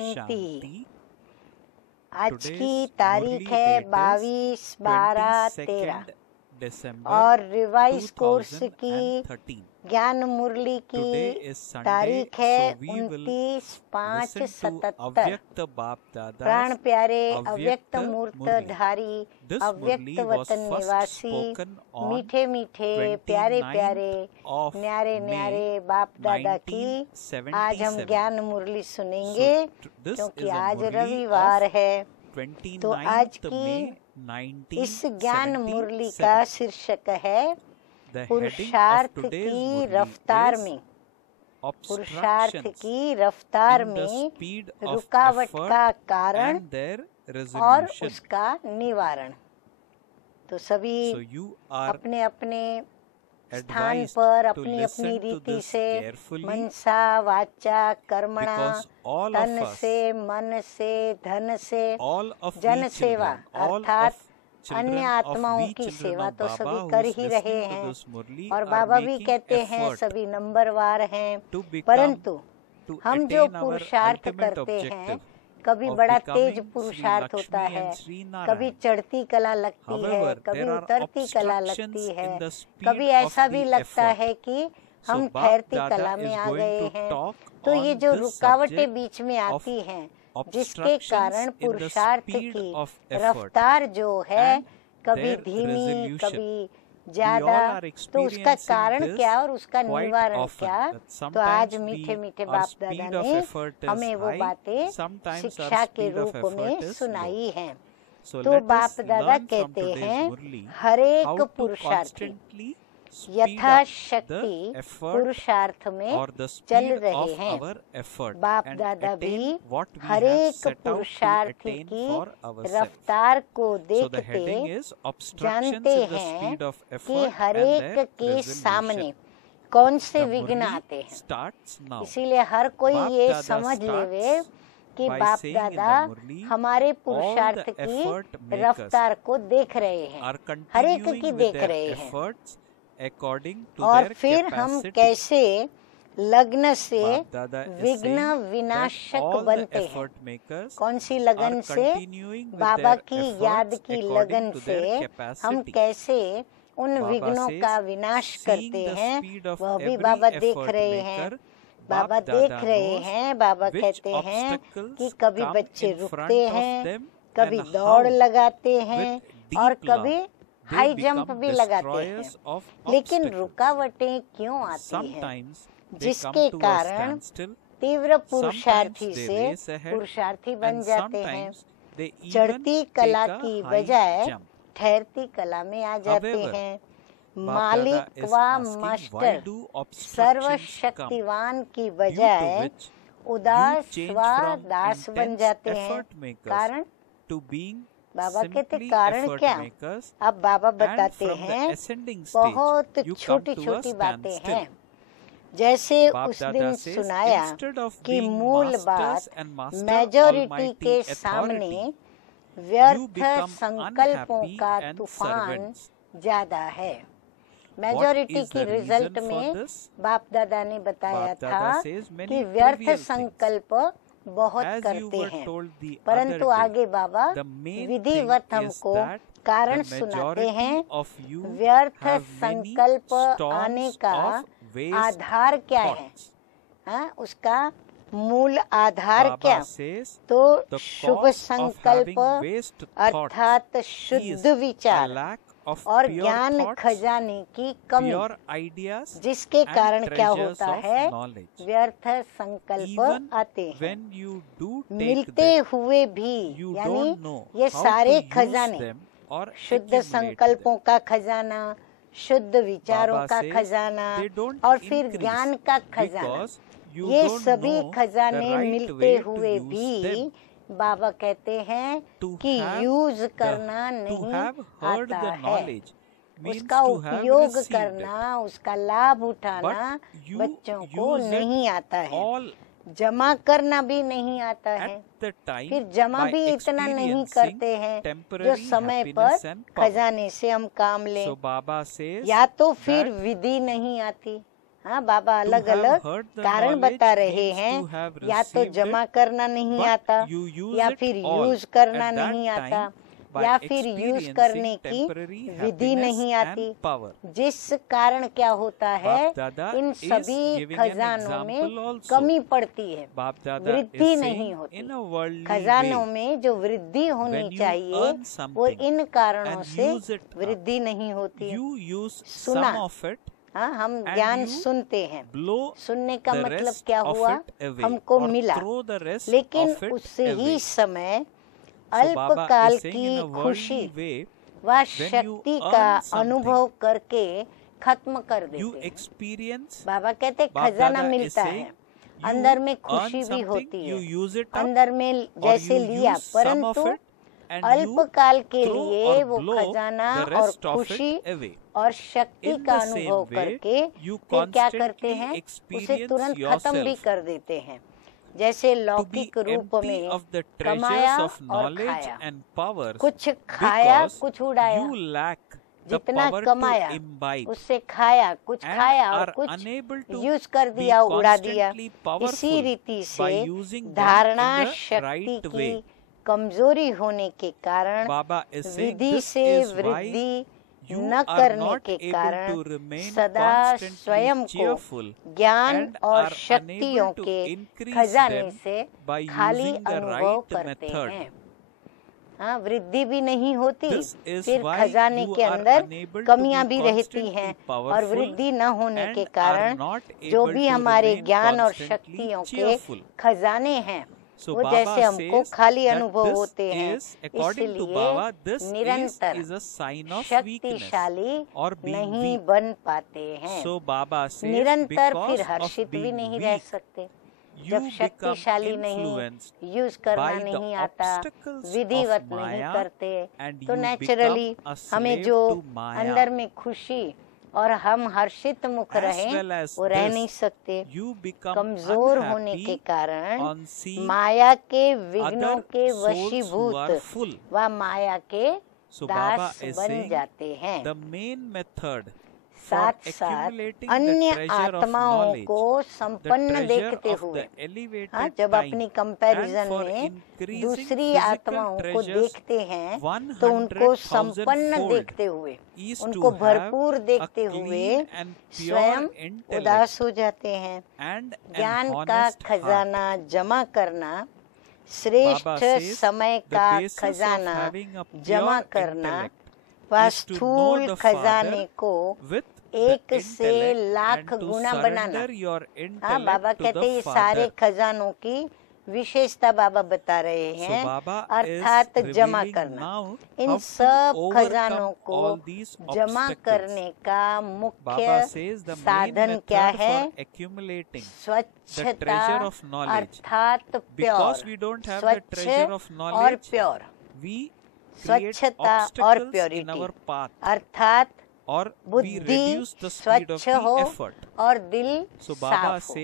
शांति। आज की तारीख है 22/12/13 और रिवाइज कोर्स की ज्ञान मुरली की तारीख है 29/5/77। प्राण प्यारे अव्यक्त मूर्तधारी अव्यक्त वतन निवासी मीठे मीठे प्यारे प्यारे न्यारे न्यारे बाप दादा की आज हम ज्ञान मुरली सुनेंगे क्योंकि आज रविवार है। तो आज की इस ज्ञान मुरली का शीर्षक है पुरुषार्थ की रफ्तार में। पुरुषार्थ की रफ्तार में रुकावट का कारण और उसका निवारण। तो सभी अपने अपने स्थान पर अपनी अपनी रीति से मनसा वाचा कर्मणा तन से मन से धन से जन सेवा अर्थात अन्य आत्माओं की सेवा तो सभी कर ही रहे हैं और बाबा भी कहते हैं सभी नंबरवार हैं। परंतु हम जो पुरुषार्थ करते हैं कभी बड़ा तेज पुरुषार्थ होता है, कभी चढ़ती कला लगती है, कभी उतरती कला लगती है, कभी ऐसा भी लगता है कि हम ठहरती कला में आ गए हैं। तो ये जो रुकावटें बीच में आती हैं जिसके कारण पुरुषार्थ की रफ्तार जो है कभी धीमी कभी ज्यादा, तो उसका कारण क्या और उसका निवारण क्या। तो आज मीठे मीठे बाप दादा ने हमें वो बातें शिक्षा के रूप में सुनाई हैं। तो बाप दादा कहते हैं हर एक पुरुषार्थी यथाशक्ति पुरुषार्थ में चल रहे हैं। बाप दादा भी हर एक पुरुषार्थी की रफ्तार को देखते जानते हैं कि हर एक के सामने कौन से विघ्न आते हैं। इसीलिए हर कोई ये समझ लेवे कि बाप दादा हमारे पुरुषार्थ की रफ्तार को देख रहे हैं, हर एक की देख रहे हैं। और फिर हम कैसे लग्न से विघ्न विनाशक बनते हैं। कौन सी लगन से? बाबा की याद की लगन से हम कैसे उन विघ्नों का विनाश करते हैं, वह भी बाबा देख रहे हैं। बाबा देख रहे हैं। बाबा कहते हैं कि कभी बच्चे रुकते हैं, कभी दौड़ लगाते हैं और कभी हाई जंप भी लगाते हैं। लेकिन रुकावटें क्यों आती हैं? जिसके कारण तीव्र पुरुषार्थी से पुरुषार्थी बन जाते हैं। चढ़ती कला की बजाय ठहरती कला में आ जाते हैं। मालिक व मास्टर सर्वशक्तिवान की बजाय उदास व दास बन जाते हैं। कारण बाबा कहते कारण क्या? अब बाबा बताते हैं बहुत छोटी छोटी बातें हैं। जैसे उस दिन सुनाया कि मूल बात मेजॉरिटी के सामने व्यर्थ संकल्पों का तूफान ज्यादा है। मेजॉरिटी की रिजल्ट में बाप दादा ने बताया था कि व्यर्थ संकल्प बहुत करते हैं, परंतु आगे बाबा विधिवत हमको कारण सुनाते हैं। व्यर्थ संकल्प आने का आधार क्या है? उसका मूल आधार क्या? तो शुभ संकल्प अर्थात शुद्ध विचार और ज्ञान खजाने की कमी, जिसके कारण क्या होता है? व्यर्थ संकल्प आते हैं। मिलते हुए भी यानी ये सारे खजाने, शुद्ध संकल्पों का खजाना, शुद्ध विचारों का खजाना और फिर ज्ञान का खजाना, ये सभी खजाने मिलते हुए भी बाबा कहते हैं कि यूज करना नहीं आता है। उसका उपयोग करना, उसका लाभ उठाना बच्चों को नहीं आता है। जमा करना भी नहीं आता है। फिर जमा भी इतना नहीं करते हैं जो समय पर खजाने से हम काम लें। या तो फिर विधि नहीं आती, हाँ, बाबा अलग अलग कारण बता रहे हैं, या तो जमा करना नहीं आता, या फिर यूज करना नहीं आता, या फिर यूज करने की विधि नहीं आती। जिस कारण क्या होता है, इन सभी खजानों में कमी पड़ती है, वृद्धि नहीं होती। खजानों में जो वृद्धि होनी चाहिए वो इन कारणों से वृद्धि नहीं होती। सुना, हाँ, हम ज्ञान सुनते हैं, सुनने का मतलब क्या हुआ, हमको मिला, लेकिन उसी ही समय अल्पकाल की खुशी व शक्ति का अनुभव करके खत्म कर देते हैं। बाबा कहते खजाना मिलता है, अंदर में खुशी भी होती है, अंदर में जैसे लिया, परंतु अल्पकाल के लिए वो खजाना और खुशी और शक्ति का अनुभव करके फिर क्या करते हैं, उसे तुरंत खत्म भी कर देते हैं। जैसे लौकिक रूप में कमाया और खाया, कुछ खाया कुछ उड़ाया, जितना कमाया उससे खाया, कुछ खाया और कुछ यूज कर दिया, उड़ा दिया। इसी रीति से धारणा शक्ति की कमजोरी होने के कारण, विधि से वृद्धि न करने के कारण सदा स्वयं को ज्ञान और शक्तियों के खजाने से खाली अनुभव करते हैं। हाँ, वृद्धि भी नहीं होती, फिर खजाने के अंदर कमियां भी रहती हैं, और वृद्धि न होने के कारण जो भी हमारे ज्ञान और शक्तियों के खजाने हैं वो जैसे हमको खाली अनुभव होते हैं। इसलिए निरंतर शक्तिशाली नहीं बन पाते हैं। निरंतर फिर हर्षित भी नहीं रह सकते। जब शक्तिशाली नहीं, यूज करना नहीं आता, विधिवत नहीं करते, तो नेचुरली हमें जो अंदर में खुशी और हम हर्षित मुख रहें वो रह नहीं सकते। कमजोर होने के कारण माया के विघ्नों के वशीभूत व माया के दास बन जाते हैं। साथ साथ अन्य आत्माओं को संपन्न देखते हुए, हाँ, जब अपनी कंपैरिजन में दूसरी आत्माओं को देखते हैं तो उनको संपन्न देखते हुए, उनको भरपूर देखते हुए स्वयं उदास हो जाते हैं। ज्ञान का खजाना जमा करना, श्रेष्ठ समय का खजाना जमा करना व स्थूल खजाने को 1 से लाख गुना बनाना। हाँ, बाबा कहते हैं ये सारे खजानों की विशेषता बाबा बता रहे हैं, अर्थात जमा करना। इन सब खजानों को जमा करने का मुख्य साधन क्या है? स्वच्छता, अर्थात प्योर, स्वच्छ और प्योर, स्वच्छता और प्योरिटी, अर्थात और बुद्धि स्वच्छ हो और दिल साफ हो।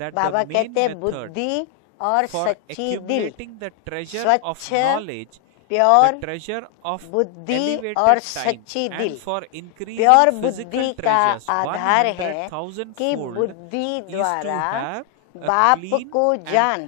बाबा कहते हैं बुद्धि और सच्ची दिल, स्वच्छ प्योर बुद्धि और सच्ची दिल। प्योर बुद्धि का आधार है कि बुद्धि द्वारा बाप को जान,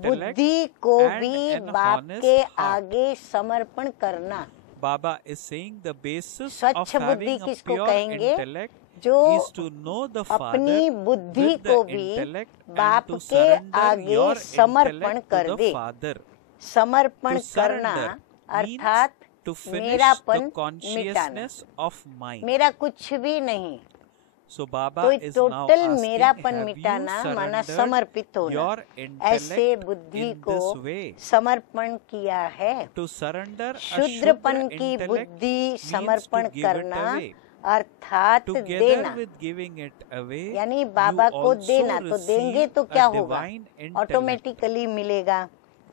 बुद्धि को भी बाप के आगे समर्पण करना। Baba is saying the basis स्वच्छ of बुद्धि having a किसको pure कहेंगे? intellect जो is to know the अपनी Father बुद्धि with को the भी intellect बाप and to के surrender आगे your समर्पण intellect कर to दे। the Father. समर्पण To करना surrender अर्थात To finish मेरापन the मिटाना, consciousness of mind. मेरा कुछ भी नहीं। So Baba तो is now total asking, मेरापन have you मिटाना माना surrendered समर्पित होना। your ऐसे intellect बुद्धि in को this way? समर्पण किया है। To surrender a शूद्रपन Shudra की intellect बुद्धि means समर्पण to give it करना away. अर्थात Together देना, with giving it away, यानी बाबा you को also देना। तो देंगे तो receive क्या a होगा? divine intellect. ऑटोमेटिकली मिलेगा।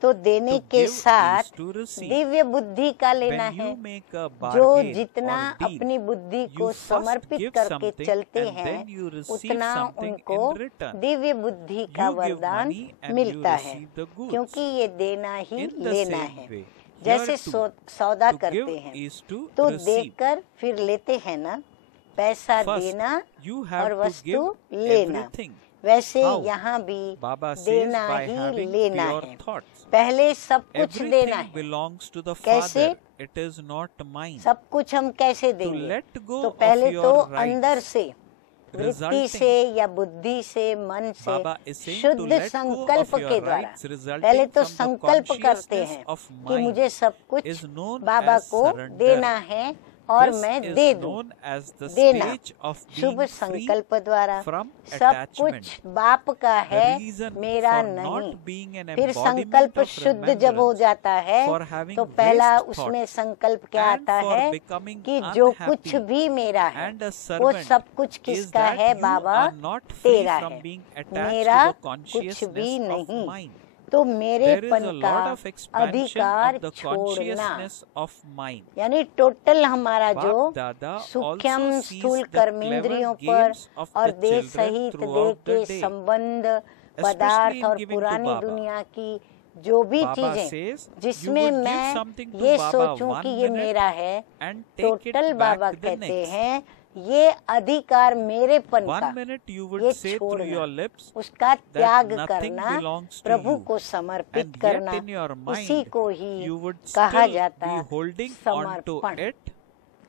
तो देने To के give साथ is to receive. दिव्य बुद्धि का लेना When you है। make a जो bargain जितना or deal, अपनी बुद्धि को you first समर्पित give करके something चलते and हैं, then you receive उतना something उनको in return. दिव्य बुद्धि का You give वरदान money and you मिलता है, receive the goods. क्योंकि ये देना ही In the लेना same है। way, जैसे here too, सौदा to करते give हैं is to तो receive. देकर फिर लेते हैं ना, पैसा First, देना you have और to वस्तु give लेना। everything. वैसे How? यहाँ भी Baba says देना by ही having लेना pure है। thoughts. पहले सब कुछ देना Everything है। belongs to the कैसे? Father. It is not mine. सब कुछ हम कैसे To देंगे? let go तो of पहले your तो rights, अंदर से, वृत्ति resulting- से या बुद्धि से, मन से, Baba is saying to शुद्ध let go संकल्प of your के द्वारा rights resulting पहले तो from the संकल्प करते consciousness हैं of कि mind मुझे सब कुछ is known बाबा as को surrender. देना है और This मैं is दे दूं। known as the देना stage of Shubh being free संकल्प द्वारा from सब attachment. कुछ बाप का है, The reason मेरा for नहीं। not being an फिर embodiment संकल्प of शुद्ध जब हो remembrance, जाता है for having तो पहला waste उसमें thoughts, संकल्प क्या and आता for है becoming कि जो unhappy, कुछ भी मेरा है and a वो servant सब कुछ is किसका that है? you Baba are not free तेरा from है, being attached मेरा to the कुछ भी consciousness of नहीं। mind. तो There is मेरेपन a का lot of expansion अधिकार of the छोड़ना, consciousness of mind. यानी टोटल हमारा जो बाप दादा सूक्ष्म also स्थूल sees the कर्मेंद्रियों clever पर games of और the देह children सहित देह throughout के the day, संबंध, especially पदार्थ in और giving to पुरानी Baba. दुनिया की जो भी Baba चीजें says, जिसमें you would give मैं something to ये Baba सोचूं 1 कि ये minute मेरा है, and take it total Baba back the कहते next. हैं ये अधिकार मेरेपन 1 का, minute you ये would say through छोड़ना, your lips उसका त्याग nothing करना, belongs to प्रभु you, को समर्पित and करना, yet in your इसी mind को ही you would कहा still जाता be holding on to समर्पण। it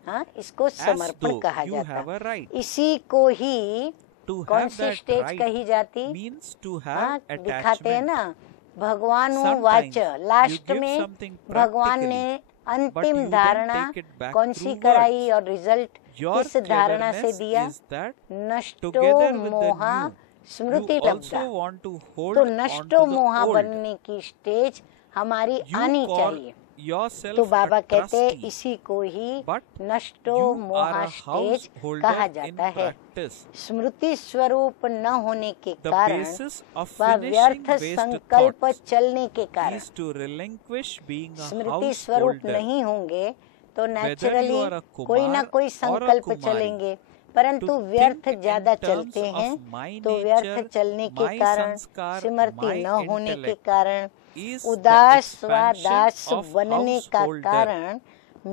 हाँ, इसको as समर्पण though कहा you जाता। have a right. इसी को ही To कौन have सी that स्टेज right कही जाती? means to हाँ, have दिखाते हैं attachment. ना भगवान Sometimes watch you last give में something भगवान practically, ने but अंतिम you then धारणा take it back कौन through सी words. कराई और रिजल्ट Your किस धारणा से cleverness दिया? is that नष्टो together with the मोहा new, Smriti you also लब्धा। want to hold तो on नष्टो to the मोहा old. बनने की स्टेज हमारी You आनी call चाहिए। yourself तो बाबा a कहते हैं trustee, इसी को ही but नष्टो you are मोहा a स्टेज householder कहा in जाता है। practice. स्मृति स्वरूप न होने के The कारण basis of व finishing व्यर्थ waste संकल्प thoughts चलने के कारण is to relinquish being a स्मृति स्वरूप householder. नहीं होंगे तो you naturally are a Kumar कोई ना कोई or a संकल्प Kumari, चलेंगे, परंतु to व्यर्थ think in ज्यादा terms चलते of हैं। my तो nature, व्यर्थ चलने के my कारण, संस्कार, स्मृति my न होने के intellect कारण, is उदास the व expansion दास of बनने का householder. कारण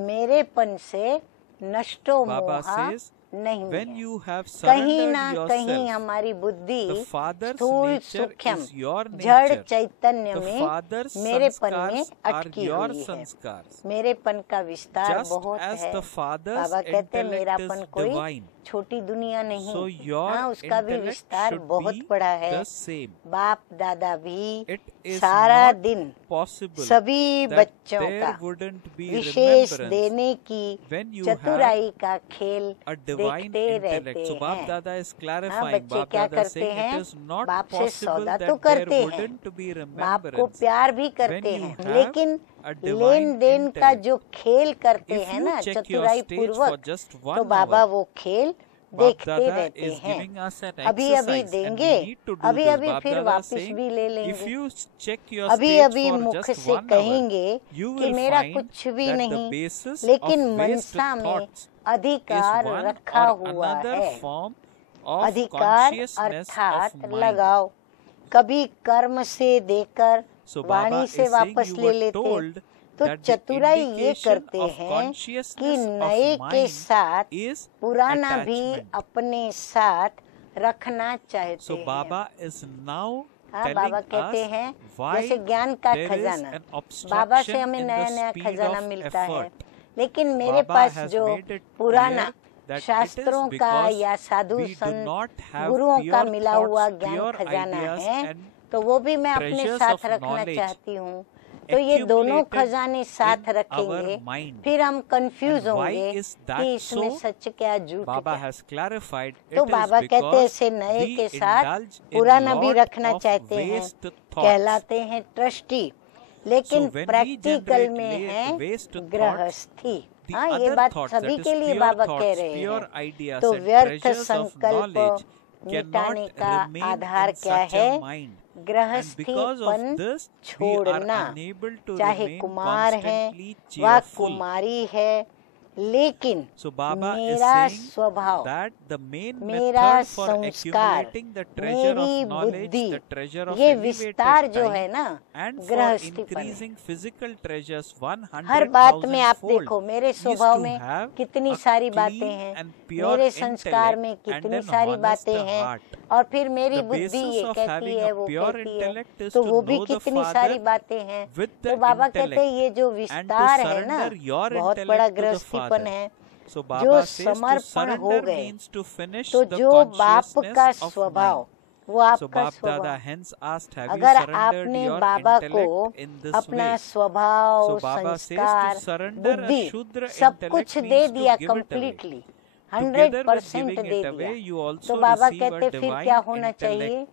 मेरेपन से नष्टो Baba मोहा says, नहीं when है। you have कहीं surrendered ना कहीं yourself, हमारी बुद्धि the Father's स्थूल nature सूक्ष्म is your जड़ nature. चैतन्य The में Father's मेरेपन में sanskars are अटकी your हुई है। sanskars. मेरेपन का विस्तार Just बहुत as है। the Father's बाबा कहते हैं intellect मेरापन is कोई divine, छोटी दुनिया नहीं। so your हाँ, उसका भी intellect विस्तार should बहुत be बड़ा है। the same. बाप दादा भी It is सारा not दिन possible सभी that बच्चों there का wouldn't be विशेष remembrance देने की when you चतुराई का खेल a divine देखते intellect. रहते So Bap हैं। Dada is हाँ, clarifying. बच्चे Bap क्या Dada करते saying हैं? it is not बाप से possible सौदा that तो there करते हैं, wouldn't be बाप को remembrance. प्यार भी करते When you हैं, have लेकिन a divine लेन देन का intellect. जो खेल करते If हैं you ना check your चतुराई stage for पूर्वक, just तो 1 बाबा hour, वो खेल Bap देखते Dada रहते is हैं। giving us an अभी अभी exercise and देंगे, we need to do अभी this. अभी Bap फिर Dada वापस saying, भी ले if लेंगे। you check your अभी stage अभी for मुख just से 1 hour, कहेंगे you कि will मेरा find कुछ भी that the नहीं, basis लेकिन of waste मनसा में thoughts is अधिकार one रखा or हुआ another है। form of अधिकार consciousness अर्थात of mind. लगाओ, कभी कर्म से देकर So Baba वाणी is से saying वापस you ले were लेते। told तो that the चतुराई ये indication करते of हैं कि consciousness नए of के mind साथ is पुराना भी attachment. अपने साथ रखना चाहते So हैं। Baba is now हाँ, telling बाबा कहते us हैं why जैसे ज्ञान का there is खजाना, an बाबा से obstruction हमें in नया the नया speed खजाना of मिलता है, effort. लेकिन मेरे Baba पास has जो made it पुराना clear that it is शास्त्रों का because या साधु we do Sant not have गुरुओं का pure मिला हुआ thoughts, ज्ञान pure खजाना ideas है, and तो वो भी मैं अपने treasures साथ of रखना knowledge चाहती हूँ। तो ये दोनों accumulated खजाने साथ in रखेंगे, our mind. फिर हम कंफ्यूज And why होंगे is that कि इसमें so? सच क्या झूठ Baba क्या। has clarified तो it बाबा is कहते हैं because ऐसे नए we के साथ indulge in पुराना भी lot रखना of चाहते हैं, waste thoughts. कहलाते हैं ट्रस्टी, लेकिन So when we practical generate में है waste thoughts, गृहस्थी। the हाँ, ये other बात thoughts, सभी that के is लिए pure बाबा thoughts, कह रहे pure हैं। ideas तो and व्यर्थ treasures of संकल्प knowledge मिटाने cannot का remain आधार in क्या such a है? mind. And गृहस्थीपन because of this, we are छोड़ना, unable to चाहे remain कुमार है constantly व cheerful. कुमारी है, लेकिन So Baba is मेरा saying स्वभाव, that the main मेरा method for संस्कार, accumulating the treasure मेरी of knowledge, बुद्धि, the treasure of ये elevated विस्तार जो time, है ना and for गृहस्थीपन है। increasing physical treasures हर बात में आप 100,000-fold देखो मेरे is स्वभाव to में have कितनी a सारी clean बातें हैं, and pure मेरे संस्कार intellect में and कितनी an सारी honest बातें हैं, heart. और फिर मेरी The बुद्धि basis ये of कहती having है a वो pure कहती है, intellect is तो to वो भी know the कितनी Father सारी बातें हैं। with तो the बाबा कहते हैं intellect ये जो and to विस्तार है ना surrender your बहुत intellect बड़ा to the गृहस्थीपन Father. है। So जो Baba says to समर्पण हो surrender गए, means to finish तो the जो बाप का consciousness of स्वभाव, mind. वो So आपका Bap स्वभाव, Dada hence asked, have you अगर surrendered आपने your बाबा को intellect in this अपना way? स्वभाव, So Baba says संस्कार, to surrender a बुद्धि Shudra सब कुछ intellect दे means दिया to give it away. Completely, Together with 100% giving they it away, you दिया, also तो बाबा receive a कहते फिर divine क्या होना intellect. चाहिए?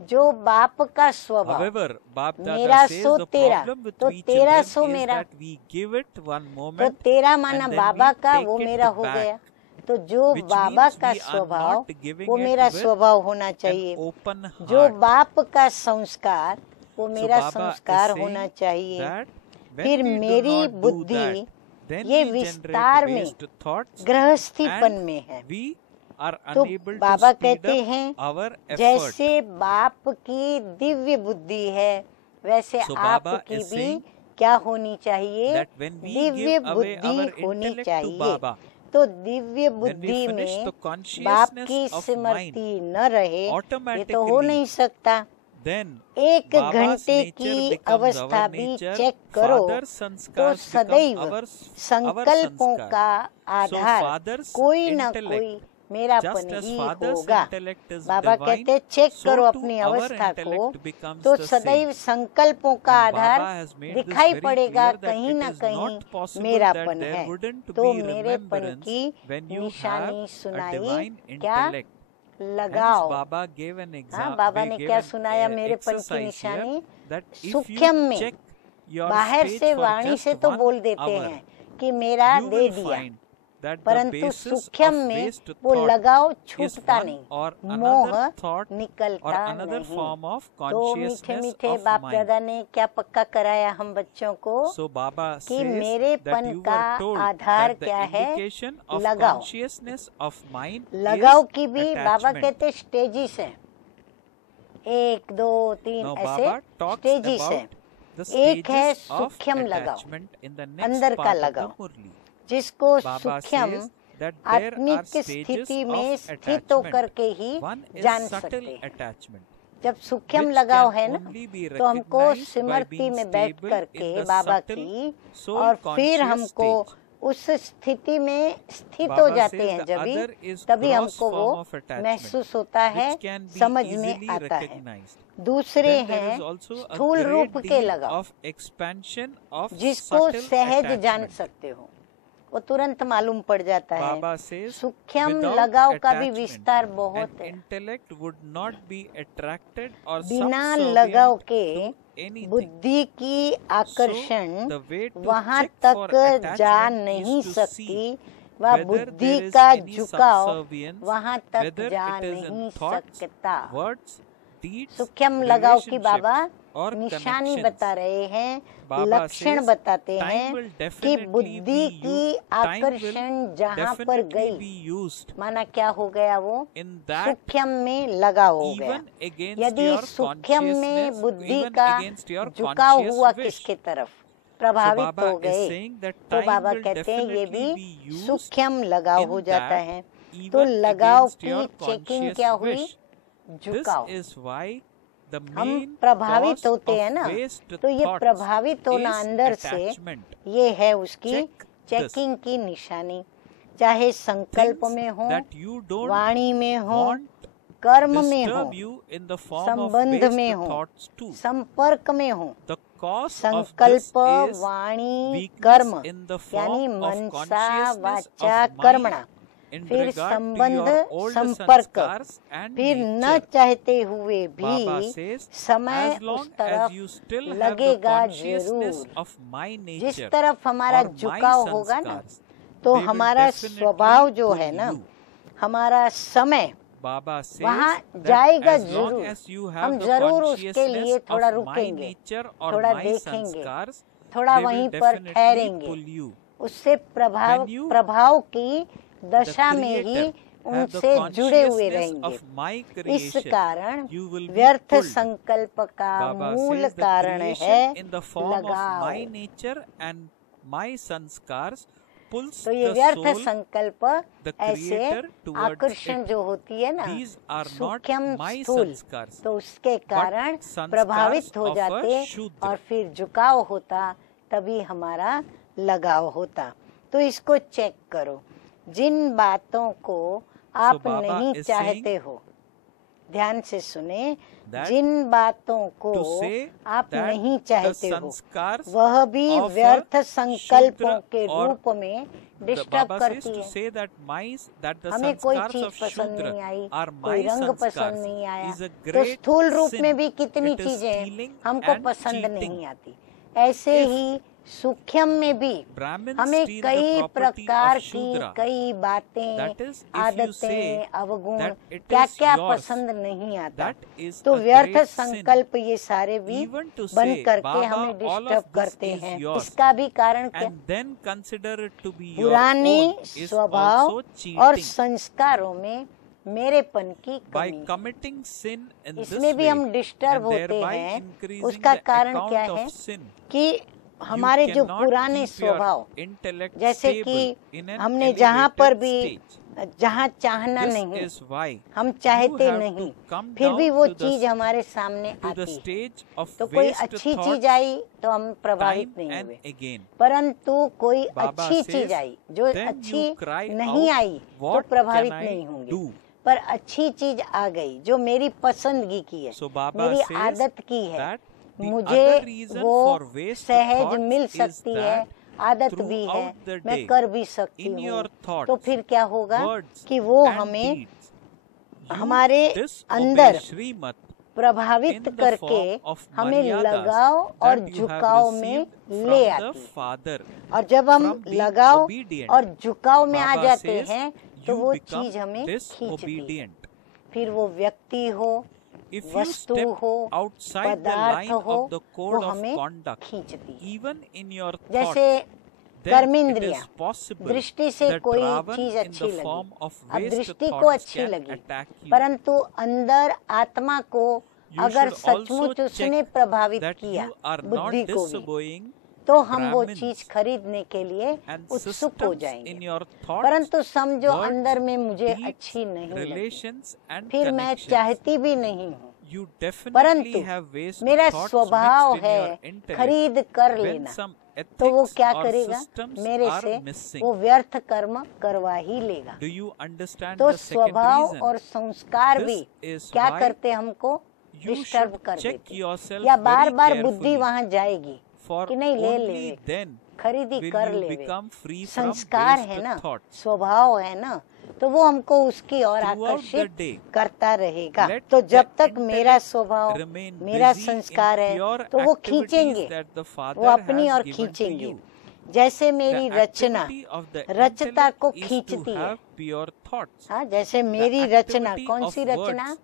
जो बाप का स्वभाव, However, Bap मेरा Dada says सो the तेरा, problem with तो we तेरा children सो is मेरा, that we give it one तो moment तेरा माना and then बाबा we का take वो it मेरा हो back. गया। तो जो Which बाबा means का we are स्वभाव not giving वो it मेरा with स्वभाव होना an चाहिए, open जो heart. बाप का संस्कार वो So मेरा Baba is संस्कार saying होना चाहिए। that when फिर we do मेरी not do बुद्धि that, then ये we विस्तार generate में, waste thoughts गृहस्थीपन and में है। we are तो unable to बाबा speed कहते up हैं our effort. जैसे बाप की दिव्य बुद्धि है वैसे So Baba आपकी is भी saying क्या होनी चाहिए? that when we Divya give away बुद्धि our होनी intellect to चाहिए। Baba, तो दिव्य when we बुद्धि finish में the बाप consciousness की of mind, स्मृति न रहे, ये तो हो automatically नहीं सकता। then एक Baba's घंटे nature की becomes अवस्था our भी nature, चेक करो Father's तो sanskars become सदैव our संकल्पों sanskar. का So आधार Father's कोई न intellect, कोई मेरापन just as ही Father's होगा। intellect is बाबा divine, कहते चेक so करो too अपनी our अवस्था को, intellect becomes तो the सदैव same. संकल्पों का And Aadhaar Baba has made this दिखाई very पड़ेगा, clear that कहीं it न is कहीं not possible मेरापन that there है। wouldn't तो be मेरेपन remembrance की when you have निशानी a सुनाई, divine क्या intellect. Hence लगाओ। Baba gave an हाँ, example. बाबा ने क्या सुनाया मेरेपन की exercise निशानी? here that if सूक्ष्म you में check your बाहर stage से for वाणी just से तो 1 बोल देते hour, हैं कि मेरा you दे will दिया, find that the परंतु basis सूक्ष्म of में waste वो thought लगाव is छूटता one नहीं, or मोह another thought or निकलता another नहीं। form of तो मीठे consciousness मीठे of बाप mind. दादा ने क्या पक्का कराया हम बच्चों को So Baba कि says that मेरेपन you का were told Aadhaar that the क्या है? indication of लगाव। consciousness of mind लगाव is की भी बाबा attachment. कहते स्टेजिस है, 1 2 3 Now ऐसे Baba talks स्टेजिस है। about the एक है stages of सूक्ष्म लगाव, attachment in the next अंदर का part of the लगाव, Murli. जिसको Baba सूक्ष्म says that there are आत्मिक stages स्थिति में of स्थित होकर attachment. के ही One is जान subtle सकते हैं। attachment, जब सूक्ष्म which लगाव can है ना, only be तो हमको recognized by स्मृति being में बैठ stable करके in the बाबा subtle की, soul और फिर conscious हमको stage. उस स्थिति में स्थित हो Baba जाते says हैं the जब other is तभी gross हमको वो form of attachment, महसूस होता है, which can be समझ में easily आता है। recognized. दूसरे Then there हैं is also a स्थूल रूप great के deal लगाव, of expansion of जिसको subtle सहज जान attachment. सकते हो, वो तुरंत मालूम पड़ जाता है। Baba says सूक्ष्म without लगाव का भी attachment, विस्तार an बहुत है। intellect would not be attracted or बिना subservient लगाव के to anything. बुद्धि की आकर्षण the way to वहाँ check for तक जा attachment नहीं is to सकती, see वह whether बुद्धि there is का any झुकाव subservience, वहाँ तक whether जा it is in नहीं thoughts, सकता। words, deeds, सूक्ष्म लगाव की relationships बाबा or निशानी connections. बता रहे हैं, Baba लक्षण says बताते time हैं will कि definitely बुद्धि be की used. Time will आकर्षण जहाँ पर definitely गई, be used माना क्या हो गया वो in that सूक्ष्म में लगाव हो गया। even against यदि your सूक्ष्म में consciousness, बुद्धि even का against your झुकाव conscious हुआ wish. किसके तरफ, So प्रभावित Baba हो is गए, saying that तो time बाबा will कहते हैं ये definitely भी be used सूक्ष्म लगाव in हो जाता that है। तो even लगाव against your की चेकिंग conscious क्या हुई? wish. This झुकाव। is why the हम main प्रभावित cause होते of हैं ना, waste तो ये thoughts प्रभावित होना is अंदर से, attachment. ये है उसकी Check चेकिंग की निशानी, चाहे संकल्प Things में हो, that you don't वाणी में हो, want कर्म में हो, disturb you in the form of संबंध waste में हो, thoughts too. संपर्क में हो। The cause of this संकल्प, is वाणी, कर्म, weakness in the यानी form of मनसा consciousness वाचा of mind कर्मणा, in फिर regard to संबंध your old संपर्क, sanskars and फिर न nature. चाहते हुए Baba भी says, समय as long उस as तरफ you still have the लगेगा consciousness जरूर। of my जिस nature तरफ हमारा or my झुकाव होगा ना, sanskars, तो they will हमारा definitely स्वभाव जो pull है ना, you. हमारा समय Baba says वहाँ that जाएगा as long जरूर। as you have हम the जरूर उसके लिए consciousness थोड़ा of my रुकेंगे, nature or थोड़ा my देखेंगे, sanskars, थोड़ा they will वहीं पर definitely ठहरेंगे, pull you. उससे प्रभाव की दशा में ही उनसे जुड़े हुए रहेंगे। इस कारण व्यर्थ संकल्प का मूल कारण है लगाव। तो ये व्यर्थ संकल्प ऐसे आकर्षण जो होती है ना, सूक्ष्म स्थूल, तो उसके कारण प्रभावित हो जाते और फिर झुकाव होता, तभी हमारा लगाव होता। तो इसको चेक करो, जिन बातों को आप नहीं चाहते हो, ध्यान से सुने, जिन बातों को आप नहीं चाहते हो वह भी व्यर्थ संकल्पों के रूप में डिस्टर्ब करती है। हमें कोई चीज पसंद नहीं आई, कोई रंग पसंद नहीं आया, तो स्थूल रूप में भी कितनी चीजें हमको पसंद नहीं आती। ऐसे ही सूक्ष्म में भी हमें कई प्रकार की कई बातें, आदतें, अवगुण क्या क्या पसंद नहीं आता। तो व्यर्थ संकल्प ये सारे भी बन करके हमें डिस्टर्ब करते हैं। इसका भी कारण क्या? पुराने स्वभाव और संस्कारों में मेरेपन की कमी, इसमें भी हम डिस्टर्ब होते हैं। उसका कारण क्या है कि हमारे जो पुराने स्वभाव, जैसे कि हमने जहाँ पर भी जहाँ चाहना नहीं, हम चाहते नहीं, फिर भी वो चीज हमारे सामने आती है। तो कोई अच्छी चीज आई तो हम प्रभावित नहीं हुए, परंतु कोई अच्छी चीज आई जो अच्छी नहीं आई तो प्रभावित नहीं होंगे। पर अच्छी चीज आ गई जो मेरी पसंदगी की है, मेरी आदत की है, मुझे वो सहज मिल सकती है, आदत भी है, मैं कर भी सकती हूँ, तो फिर क्या होगा कि वो हमें हमारे अंदर प्रभावित करके हमें लगाव और झुकाव में ले आती। और जब हम लगाव और झुकाव में आ जाते हैं तो वो चीज हमें खींचती। फिर वो व्यक्ति हो, वस्तु हो, पदार्थ हो, वो हमें खींचती। जैसे कर्मेंद्रियां, दृष्टि से कोई चीज अच्छी लगी, अब दृष्टि को अच्छी लगी, परंतु अंदर आत्मा को अगर सचमुच उसने प्रभावित किया, बुद्धि को भी, तो हम वो चीज खरीदने के लिए उत्सुक हो जाएंगे। परंतु समझो अंदर में मुझे अच्छी नहीं लगी, फिर मैं चाहती भी नहीं हूँ, परंतु मेरा स्वभाव है खरीद कर लेना, तो वो क्या करेगा, मेरे से वो व्यर्थ कर्म करवा ही लेगा। तो स्वभाव और संस्कार भी क्या करते, हमको डिस्टर्ब कर देते, या बार बार बुद्धि वहाँ जाएगी कि नहीं ले खरीदी कर ले। संस्कार है ना, स्वभाव है ना, तो वो हमको उसकी ओर आकर्षित करता रहेगा। तो जब तक मेरा स्वभाव, मेरा संस्कार है तो वो खींचेंगे, वो अपनी ओर खींचेंगे। जैसे मेरी रचना रचता को खींचती है, हाँ, जैसे मेरी रचना, कौन सी रचना,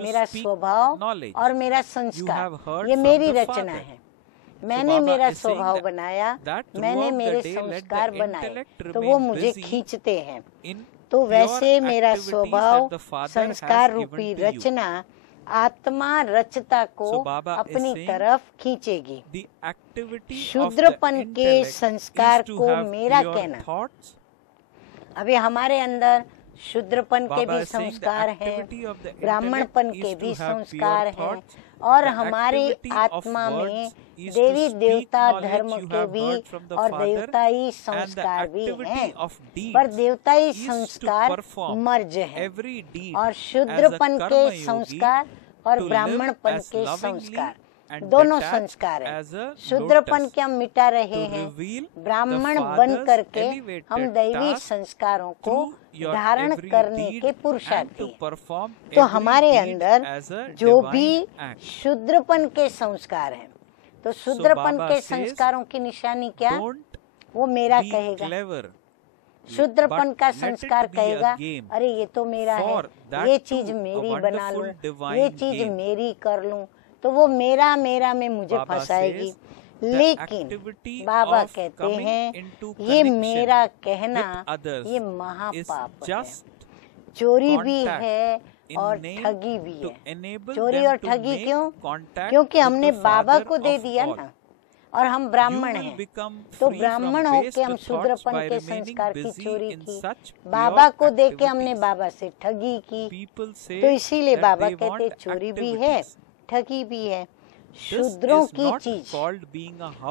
मेरा स्वभाव और मेरा संस्कार, ये मेरी रचना है। मैंने मेरा स्वभाव बनाया, मैंने मेरे संस्कार बनाए, तो वो मुझे खींचते हैं। तो वैसे मेरा स्वभाव, संस्कार रूपी रचना आत्मा रचता को अपनी तरफ खींचेगी। शूद्रपन के संस्कार को मेरा कहना, अभी हमारे अंदर शूद्रपन के भी संस्कार हैं, ब्राह्मणपन के भी संस्कार हैं, और हमारी आत्मा में देवी देवता धर्म के भी और देवताई संस्कार भी हैं, पर देवताई संस्कार मर्ज है, और शूद्रपन के संस्कार और ब्राह्मणपन के संस्कार दोनों संस्कार हैं। शूद्रपन के हम मिटा रहे हैं, ब्राह्मण बन करके हम दैवी संस्कारों को धारण करने के पुरुषार्थी हैं। तो हमारे अंदर जो भी शूद्रपन के संस्कार हैं, तो शूद्रपन के संस्कारों की निशानी क्या, वो मेरा कहेगा। शूद्रपन का संस्कार कहेगा, अरे ये तो मेरा है, ये चीज मेरी बना लूं, ये चीज मेरी कर लूं, तो वो मेरा मेरा में मुझे फंसाएगी। लेकिन बाबा कहते हैं ये मेरा कहना ये महापाप है, चोरी भी है और ठगी भी है। चोरी और ठगी क्यों? क्योंकि हमने बाबा को दे दिया ना, और हम ब्राह्मण हैं, तो ब्राह्मण होके हम शूद्रपन के संस्कार की चोरी की, बाबा को दे के हमने बाबा से ठगी की। तो इसीलिए बाबा कहते चोरी भी है ठगी भी है। शूद्रों की चीज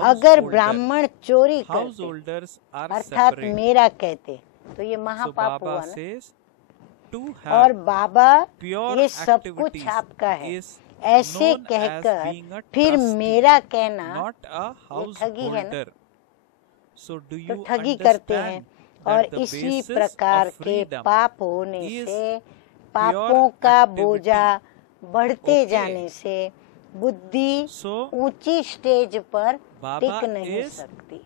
अगर ब्राह्मण चोरी करते अर्थात मेरा कहते तो ये महापाप हुआ ना। और बाबा ये सब कुछ आपका है ऐसे कहकर फिर मेरा कहना ये ठगी है ना, तो ठगी करते हैं। और इसी प्रकार के पाप होने से, पापों का बोझा बढ़ते जाने से बुद्धि ऊंची स्टेज पर टिक नहीं सकती।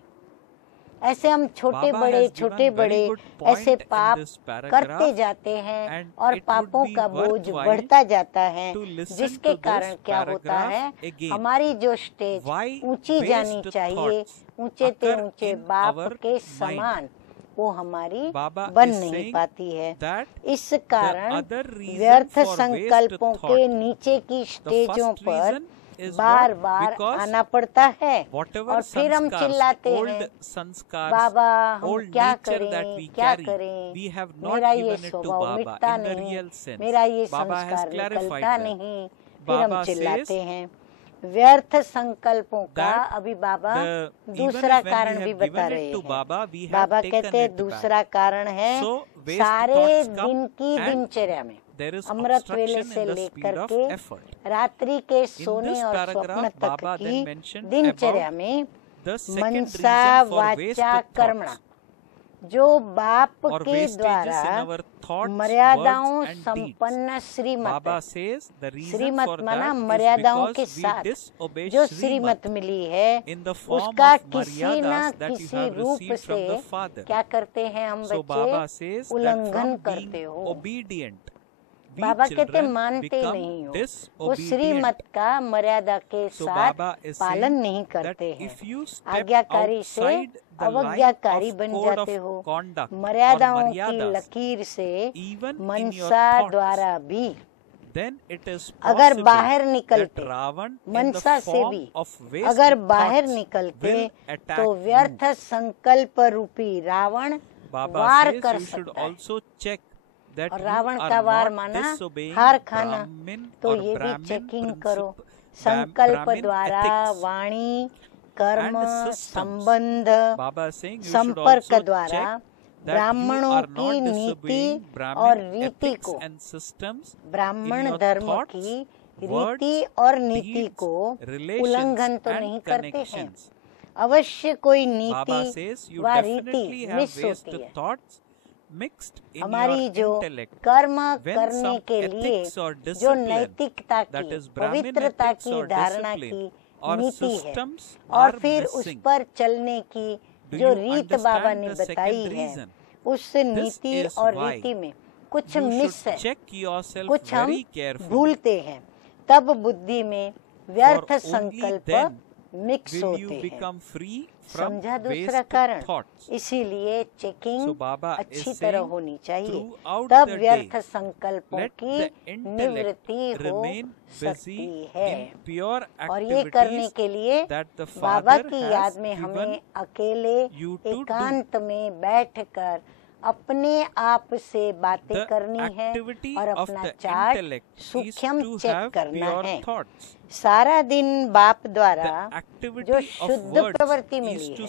ऐसे हम छोटे बड़े ऐसे पाप करते जाते हैं और पापों का बोझ बढ़ता जाता है, जिसके कारण क्या होता है, हमारी जो स्टेज ऊंची जानी चाहिए, ऊंचे ते ऊंचे बाप के समान, वो हमारी बन नहीं पाती है। इस कारण व्यर्थ संकल्पों के नीचे की स्टेजों पर बार बार आना पड़ता है और फिर हम चिल्लाते हैं बाबा हम क्या करें, मेरा ये स्वभाव मिटता नहीं, मेरा ये संस्कार निकलता नहीं, फिर हम चिल्लाते हैं। व्यर्थ संकल्पों का अभी बाबा दूसरा कारण भी बता रहे हैं। बाबा कहते हैं दूसरा कारण है सारे दिन की दिनचर्या में, अमृत वेले से लेकर के रात्रि के सोने और स्वप्न तक की दिनचर्या में मनसा वाचा कर्मणा, जो बाप के द्वारा मर्यादाओं संपन्न श्रीमत माना मर्यादाओं के साथ जो श्रीमत मिली है उसका किसी न किसी रूप से क्या करते हैं हम बच्चे, उल्लंघन करते हो। बाबा कहते मानते नहीं हो, वो श्रीमत का मर्यादा के साथ पालन नहीं करते हैं, आज्ञाकारी से अवज्ञाकारी बन जाते हो। मर्यादाओं की लकीर से मनसा द्वारा भी अगर बाहर निकलते, मनसा से भी अगर बाहर निकलते तो व्यर्थ संकल्प रूपी रावण वार कर सकता है। और रावण का वार माना हार खाना, तो ये भी चेकिंग करो। संकल्प द्वारा वाणी, कर्म, संबंध, संपर्क द्वारा ब्राह्मणों की नीति और रीति को, ब्राह्मण धर्म की रीति और नीति को उल्लंघन तो नहीं करते हैं। अवश्य कोई नीति व रीति मिस होती है। हमारी जो कर्म करने के लिए जो नैतिकता की, पवित्रता की धारणा की नीति है और फिर उस पर चलने की जो रीत बाबा ने बताई है, उस नीति और रीति में कुछ मिस है, कुछ हम भूलते हैं, तब बुद्धि में व्यर्थ संकल्प मिक्स होते हैं। समझा दूसरा कारण? इसीलिए चेकिंग अच्छी तरह होनी चाहिए, तब व्यर्थ संकल्पों की निवृत्ति हो सकती है। और ये करने के लिए बाबा की याद में हमें अकेले एकांत में बैठकर अपने आप से बातें करनी है और अपना चार्ट सूक्ष्म चेक करना है। सारा दिन बाप द्वारा जो शुद्ध प्रवृत्ति मिली है,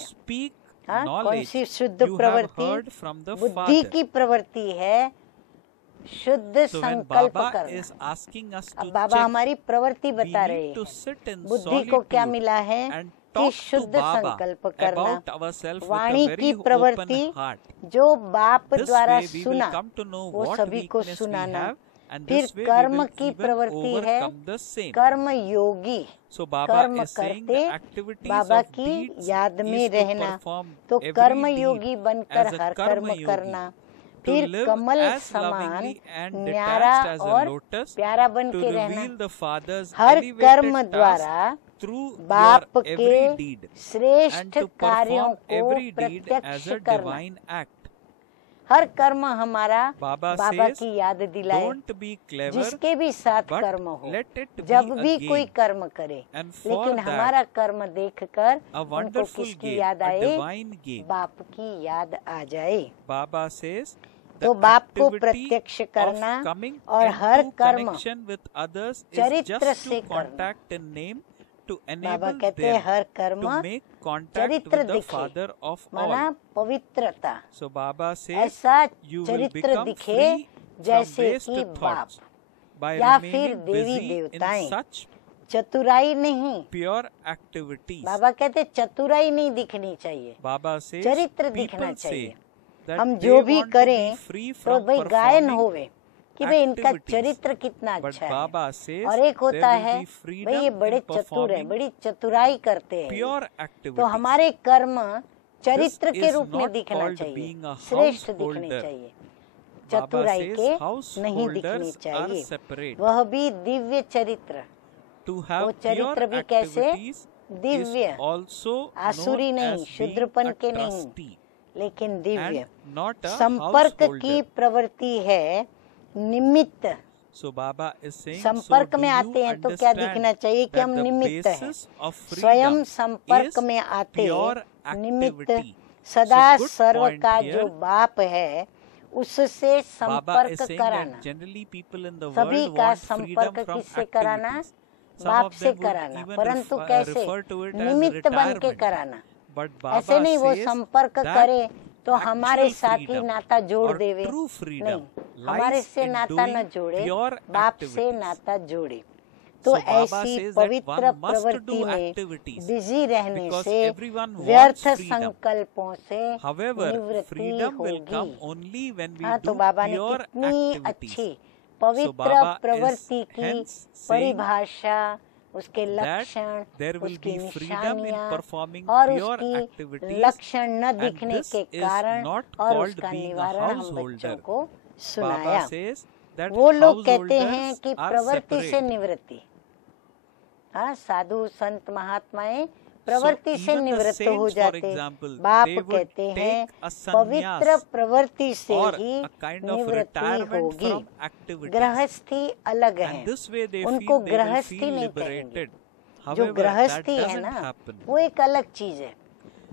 कौन सी शुद्ध प्रवृत्ति? बुद्धि की प्रवृत्ति है शुद्ध संकल्प करना। अब बाबा हमारी प्रवृत्ति बता रहे हैं, बुद्धि को क्या मिला है कि शुद्ध संकल्प करना। वाणी की प्रवृत्ति जो बाप द्वारा सुना वो सभी को सुनाना। फिर कर्म की प्रवृत्ति है कर्म योगी, कर्म करते बाबा की याद में रहना, तो कर्म योगी बनकर हर कर्म करना। फिर कमल समान न्यारा और प्यारा बन के रहना। हर कर्म द्वारा through बाप your के every deed श्रेष्ठ and to कार्यों perform को every deed प्रत्यक्ष as a करना। divine act. हर कर्म हमारा Baba बाबा says, की याद दिलाए। don't be clever, जिसके भी साथ but कर्म हो, let it be जब a भी gain. कोई कर्म करे, And for लेकिन that, हमारा कर्म देखकर a उनको wonderful किसकी gain, याद a आए? divine gain. बाप की याद आ जाए। Baba says, तो the बाप को activity प्रत्यक्ष of करना coming और हर into कर्म connection with others is चरित्र just से to करना। contact in name, to Baba enable कहते हैं them हर कर्म to make contact चरित्र with the दिखे, Father of माना all. पवित्रता। So Baba says, ऐसा you will चरित्र become दिखे free from जैसे कि wasted बाप, thoughts by या फिर remaining Devi busy in देवताएं। such चतुराई नहीं, pure activities. बाबा कहते चतुराई नहीं दिखनी चाहिए, Baba says, चरित्र दिखना people चाहिए। say that हम they जो भी want to करें be free तो from भाई गायन performing होवे कि भाई इनका activities. चरित्र कितना But अच्छा है। Baba says और एक होता there will है be freedom भाई ये बड़े in चतुर हैं, performing बड़ी चतुराई करते हैं। pure तो activities. हमारे कर्म चरित्र This के is रूप में not दिखना called चाहिए, being a श्रेष्ठ दिखने householder. चाहिए, Baba चतुराई says के नहीं दिखनी householders are चाहिए। separate. वह भी दिव्य चरित्र, To वो have चरित्र pure भी कैसे? activities दिव्य, is also आसुरी known नहीं, as being शुद्रपन a के नहीं, trustee लेकिन दिव्य। and not a संपर्क की householder. प्रवृत्ति है निमित्त। So Baba is saying, संपर्क so do में you आते हैं तो क्या understand दिखना चाहिए कि that हम the निमित्त हैं। basis of स्वयं freedom संपर्क is में आते pure निमित्त activity. सदा So good सर्व point का here. जो बाप है उससे Baba संपर्क is saying कराना। that generally people in the सभी world का want संपर्क freedom from किससे कराना? activities. Some बाप of से them would कराना, even परंतु कैसे? refer to it as निमित्त बन के retirement. कराना। But ऐसे Baba नहीं वो says संपर्क that करे तो हमारे actual साथ ही freedom नाता जोड़ or देवे, true freedom नहीं, हमारे lies से in नाता न doing जोड़े, pure बाप से activities. नाता जोड़े। तो So Baba ऐसी says that पवित्र one must प्रवृत्ति do में activities बिजी रहने because से everyone व्यर्थ wants freedom. संकल्पों से However, निवृत्ति freedom will come होगी। only when we हाँ, तो do बाबा ने pure कितनी activities. अच्छी पवित्र Baba is प्रवृत्ति की hence saying परिभाषा, उसके that लक्षण, there will उसकी be freedom in निशानियां performing और pure उसकी activities, लक्षण न and दिखने this के is कारण not और called उसका being a निवारण हम householder. बच्चों को Baba सुनाया। says that वो लोग कहते हैं householders कि are प्रवृत्ति से separate. निवृत्ति, हाँ, साधु संत महात्माएं प्रवृत्ति से even the निवृत्त हो saints, for जाते। example, बाप they would कहते हैं take a पवित्र sannyas प्रवृत्ति से or he a kind of निवृत्ति retirement होगी। from activities. गृहस्थी अलग है, And this way they उनको feel they will गृहस्थी feel नहीं कहेंगे। liberated. जो However, that गृहस्थी है doesn't ना happen. वो एक अलग चीज है,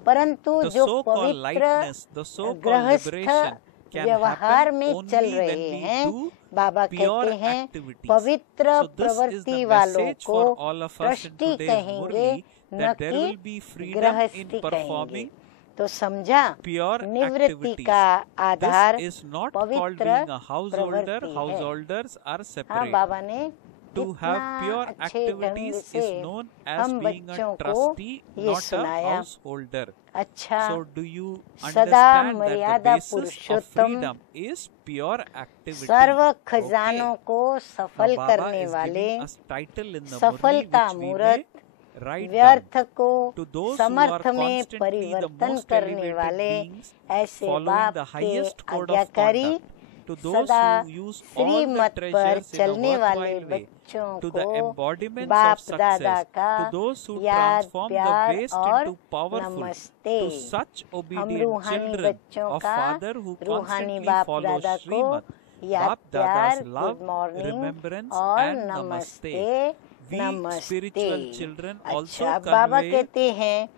परंतु The जो so-called पवित्र lightness, the so-called गृहस्थ liberation can व्यवहार happen में only चल when रहे we हैं, do बाबा pure कहते हैं activities. पवित्र So this is प्रवृत्ति the वालों message को for all of us in trustee today's कहेंगे, Murli, न that there will कि be freedom in गृहस्थी कहेंगे। performing तो समझा, pure निवृत्ति activities. का आधार This is not called पवित्र being a householder. प्रवृत्ति है। Householders are हाँ, separate. बाबा ने To have कितना pure अच्छे ढंग activities से is known as हम being a बच्चों को trustee, ये not a सुनाया। householder. अच्छा, So do you सदा understand that मर्यादा the basis of Purushottam freedम is pure activity? Serve Okay. खजानों को Now सफल Baba करने is वाले, giving us title in the सफलता Murli which we मूरत, may write व्यर्थ down. को To those who Samarth are में constantly the परिवर्तन most करने elevated वाले beings, ऐसे following बाप the के highest code of आज्ञाकारी, conduct. To those सदा who use all the श्रीमत पर treasures in a चलने वाले worthwhile way. बच्चों To the को embodiments बाप of दादा success. का To those who याद transform the प्यार waste और into powerful. नमस्ते। To such हम obedient रूहानी children बच्चों of का Father who रूहानी constantly बाप follow दादा को Srimad. याद Bap प्यार, Dada's love, good morning remembrance और and नमस्ते, namaste. We नमस्ते। spiritual children also अच्छा, बाबा convey कहते हैं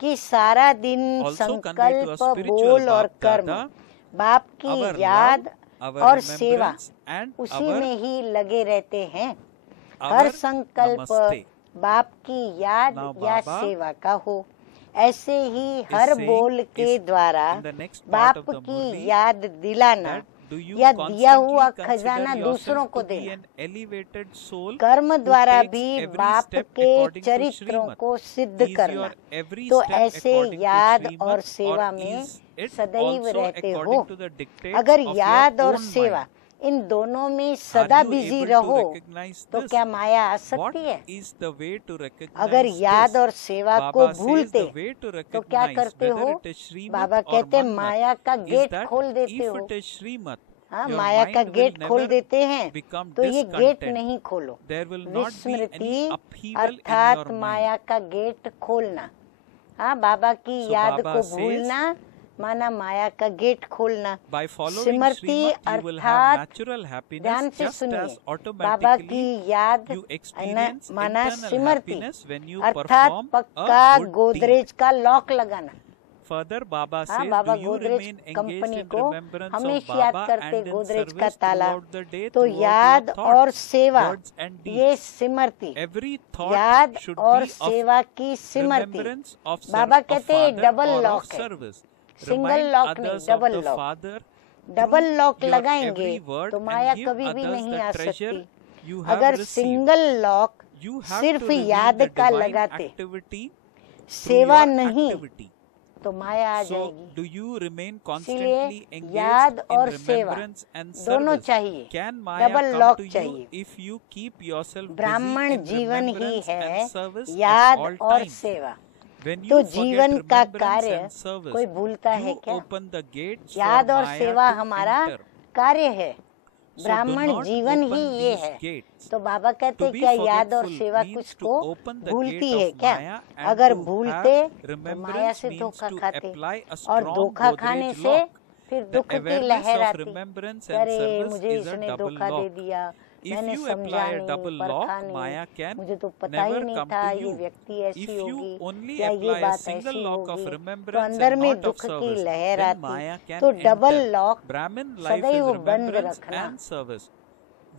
कि सारा दिन also convey to a संकल्प, spiritual बोल और Bap कर्म Dada बाप की our याद love, our और सेवा remembrance and उसी our में ही लगे रहते हैं। हर our संकल्प namaste. बाप की याद Now या Baba सेवा का हो। ऐसे ही हर saying बोल के is द्वारा in the next part बाप of the की Murli याद दिलाना that do you या दिया हुआ constantly खजाना consider दूसरों yourself को to be देना, an elevated soul कर्म who द्वारा takes भी every बाप step के according to चरित्रों Srimad? को सिद्ध Is करना। your every तो step ऐसे according to याद Srimad और or सेवा में is it सदैव also रहते हो। according to the dictates अगर of याद your और own सेवा mind? इन दोनों में Are सदा you बिजी able to रहो recognize तो this? क्या माया आ What सकती है? is the way to अगर recognize याद this? और सेवा को Baba says भूलते the way to तो क्या recognize करते whether हो? it is Srimad Baba or कहते Manmat माया का is गेट that खोल देते if हो। it is Srimad, हाँ, your माया का mind will गेट खोल never देते हैं become तो ये गेट discontent. नहीं खोलो। There will not be विस्मृति any upheaval in अर्थात your mind. माया का गेट खोलना। हाँ, बाबा की So याद Baba को says, भूलना माना माया का गेट खोलना। By following Smriti Srimad, you will have अर्थात natural ध्यान happiness से just सुनिए, as बाबा की automatically याद you experience माना internal Smriti happiness when you अर्थात perform पक्का a good deed. गोदरेज का लॉक लगाना। Further, Baba हाँ, says, Baba do you Godrej remain engaged company in को remembrance of हमेशा याद Baba करते and in गोदरेज का service ताला। throughout the day तो throughout याद your और thoughts, सेवा words and ये deeds? सिमरती, Every thought याद should और be of सेवा की सिमरती। remembrance of बाबा of कहते हैं Father double or lock of है, service. सिंगल Remind लॉक नहीं, others of double the lock. Father double through lock your लगाएंगे every word तो and माया give कभी भी others नहीं the आ treasure सकती। you have अगर received. Single lock You have सिर्फ to reveal याद the का divine लगाते, activity through सेवा your नहीं, activity. तो माया आ So, जाएगी। do you remain इसलिए constantly याद engaged in और सेवा remembrance and दोनों service? चाहिए, Can Maya double come lock to you चाहिए। if you keep yourself busy ब्राह्मण in जीवन ही remembrance है and service at याद all और times? सेवा। When तो you forget जीवन का remembrance कार्य and service, कोई भूलता है you क्या? open the gates for याद और Maya सेवा to हमारा enter. कार्य है, So do ब्राह्मण not जीवन ही open ये these है। gates. तो बाबा कहते To हैं be क्या याद और forgetful सेवा means कुछ to को open the भूलती gate है of क्या? Maya and अगर to भूलते have तो माया remembrance से means धोखा to खाते, apply a और strong धोखा खाने Godrej से lock. फिर The दुख की awareness लहर of आती, remembrance and अरे service मुझे is a इसने double धोखा दे lock. दिया, If मैंने you समझा apply a नहीं, double परखा lock, नहीं, Maya can मुझे तो पता ही never नहीं come था to ये you. व्यक्ति ऐसी If you होगी only या ये apply a बात single ऐसी lock of होगी, तो remembrance अंदर and में not of दुख की service, लहर then Maya आती। can तो double enter. Lock Brahmin life is सदैव बंद remembrance रखना, and service.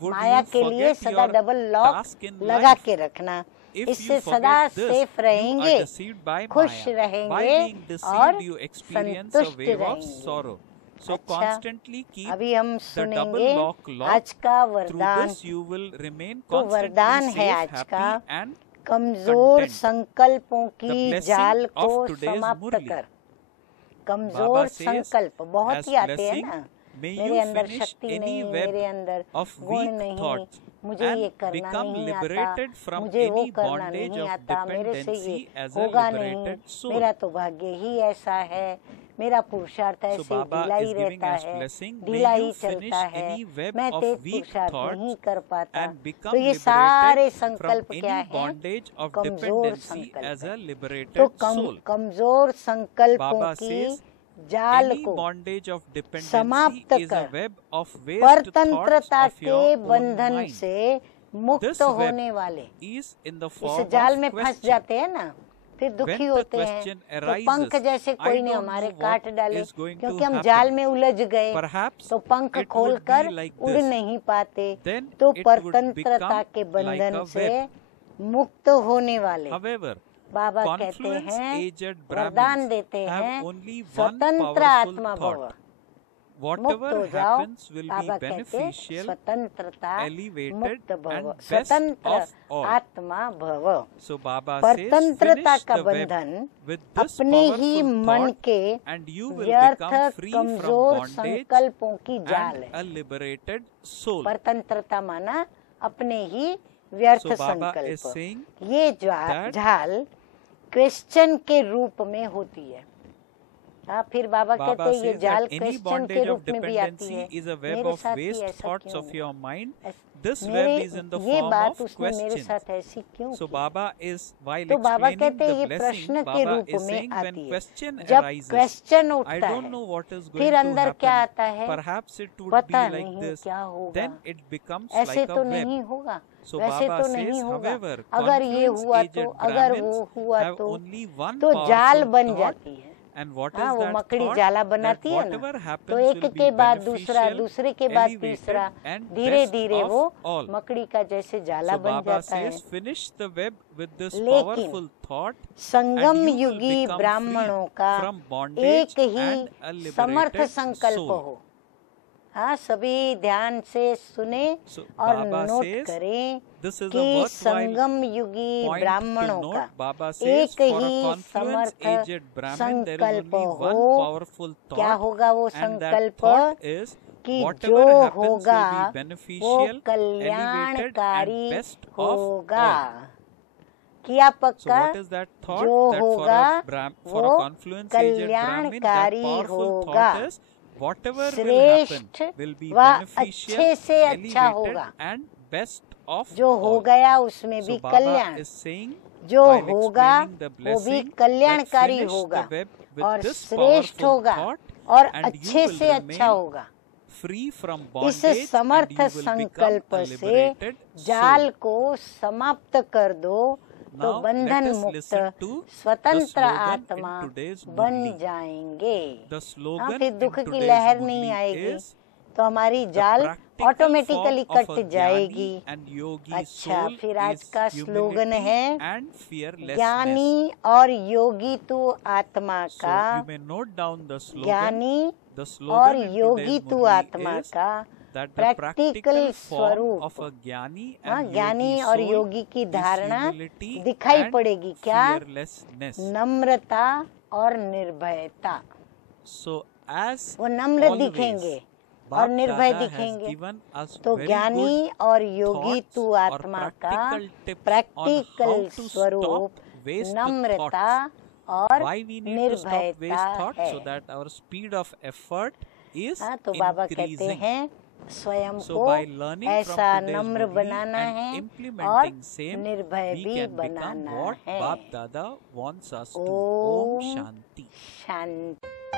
Would Maya you के लिए forget सदा your double lock task in लगा life? के रखना, If इससे you सदा forget this, safe you are रहेंगे, deceived by खुश Maya. By रहेंगे being और deceived, you experience a संतुष्ट wave of रहेंगे। sorrow. So अच्छा, constantly keep अभी हम the double सुनेंगे lock locked. आज का Through वरदान। this you will remain तो वरदान constantly है safe, आज का, happy and कमजोर content. संकल्पों The की blessing जाल of को today's समाप्त Murli. कर। Baba कमजोर says, संकल्प बहुत as ही आते हैं blessing, ना, may मेरे you अंदर finish शक्ति any नहीं, web मेरे अंदर of गुण weak नहीं, thoughts मुझे ये and करना become नहीं आता, liberated from मुझे वो any करना bondage नहीं of आता, मेरे से ये dependency as a होगा नहीं, liberated soul. मेरा तो भाग्य ही ऐसा है, मेरा पुरुषार्थ So ऐसे Baba ढीला is ही giving रहता us है, blessing. ढीला May ही you finish चलता है, any web मैं of तेज weak पुरुषार्थ नहीं thoughts कर पाता। and become तो ये सारे liberated from संकल्प क्या any हैं? bondage of कमजोर dependency संकल्प as है। a तो liberated soul. कमजोर संकल्पों Baba की says, जाल any को bondage of dependency समाप्त is a कर web of waste thoughts परतंत्रता of के your own बंधन mind. से मुक्त This web होने वाले is in the इस form जाल of में फंस question. जाते हैं ना, फिर दुखी When the होते हैं, question तो arises, पंख जैसे I कोई ने don't हमारे know काट what डाले, is going to क्योंकि हम happen. जाल में उलझ गए, Perhaps तो पंख it would खोलकर be like उड़ this. नहीं पाते, Then तो it would परतंत्रता become के like बंधन a से web. मुक्त होने वाले However, बाबा कहते confluence हैं, aged वरदान Brahmins देते have हैं, only one स्वतंत्र powerful आत्मा भव, thought. मुक्त Whatever हो जाओ। happens will be बाबा कहते beneficial, स्वतंत्रता elevated मुक्त भव, and best स्वतंत्र of all. आत्मा भव। So Baba says, परतंत्रता finish का the web बंधन with this अपने ही powerful मन thought के and you will व्यर्थ become free from कमजोर bondage संकल्पों की जाल and है। a liberated soul. परतंत्रता माना अपने ही व्यर्थ So Baba is संकल्प। saying ये that जाल क्वेश्चन के रूप में होती है। हाँ, फिर बाबा कहते Baba हैं ये says जाल that any क्वेश्चन के bondage of रूप में भी आती dependency है। is a web मेरे of साथ ही waste ऐसा thoughts क्यों of हुआ? your mind. ऐस- This मेरे web is in the ये form बात of उसने मेरे questions. साथ ऐसी क्यों So की? Baba is, while तो बाबा explaining कहते हैं the ये blessing, प्रश्न के Baba रूप is में saying when आती है। question जब arises, क्वेश्चन I उठता don't है, know what is फिर going to अंदर क्या happen. आता है, Perhaps it would be पता like नहीं this. क्या होगा, Then it becomes ऐसे like तो a web. नहीं होगा, So वैसे Baba तो नहीं says, होगा, however, अगर ये confluence हुआ aged तो, अगर वो Brahmins हुआ have तो only one तो जाल powerful बन thought. जाती है। And what हाँ, is वो that मकड़ी thought? जाला That बनाती है ना, whatever तो happens एक will be के बाद दूसरा, beneficial, दूसरे के बाद elevated तीसरा, and धीरे best धीरे of वो all. मकड़ी का जैसे जाला So बन Baba जाता है। says, finish the web with this लेकिन powerful thought Sangam and you will युगी become ब्राह्मणों free का from bondage एक ही and a समर्थ liberated संकल्प soul. हो। हाँ, सभी ध्यान से सुने So और Baba नोट says, करें this is a कि worthwhile संगम युगी point to ब्राह्मणों note. का Baba says, एक for a he confluence Samarth aged Brahmin, there is संकल्प only one हो। powerful क्या thought, होगा वो and that संकल्प thought is कि whatever जो happens होगा will be वो beneficial, elevated, कल्याणकारी and best of होगा। all. किया So पक्का, what is that thought? जो That for होगा a for वो a confluence aged Brahmin, that कल्याणकारी powerful होगा। thought is whatever will श्रेष्ठ happen will be व beneficial, अच्छे से अच्छा elevated होगा। and best of जो हो all. गया उसमें So भी Baba कल्याण, is saying, जो while होगा explaining the वो भी blessing, कल्याणकारी that finish होगा the web with और this श्रेष्ठ powerful होगा thought, और and you अच्छे will से अच्छा remain होगा। free from इस bondage, and Samarth you will become संकल्प a से liberated जाल soul. को समाप्त कर दो तो Now बंधन let us मुक्त listen to the स्वतंत्र slogan in आत्मा today's बन Murli. जाएंगे। The हाँ, slogan फिर in दुख की today's लहर नहीं Murli आएगी is, तो हमारी the जाल practical automatically form of cut a जाएगी। jnani and yogi अच्छा, soul फिर आज is का स्लोगन humility है and fearlessness. ज्ञानी और योगी तू आत्मा So का, you may note down the slogan. ज्ञानी The और slogan in योगी today's तू Murli आत्मा is का that the practical practical form स्वरूप, of a jnani हाँ, and ज्ञानी yogi और soul योगी की is धारणा humility दिखाई and पड़ेगी। क्या? fearlessness. नम्रता और निर्भयता। So as वो नम्र always, दिखेंगे और Bap निर्भय Dada has दिखेंगे। given us तो very ज्ञानी good और योगी thoughts तू or आत्मा का practical tips on practical how to स्वरूप stop waste नम्रता thoughts. और Why we need to stop waste निर्भयता thoughts? है। So that our speed of effort is हाँ, तो बाबा कहते increasing. हैं स्वयं So को by learning from ऐसा today's नम्र Murli बनाना and है और implementing same, निर्भय we भी can become बनाना what है। Bap Dada wants us to. Om Om Shanti. Shanti.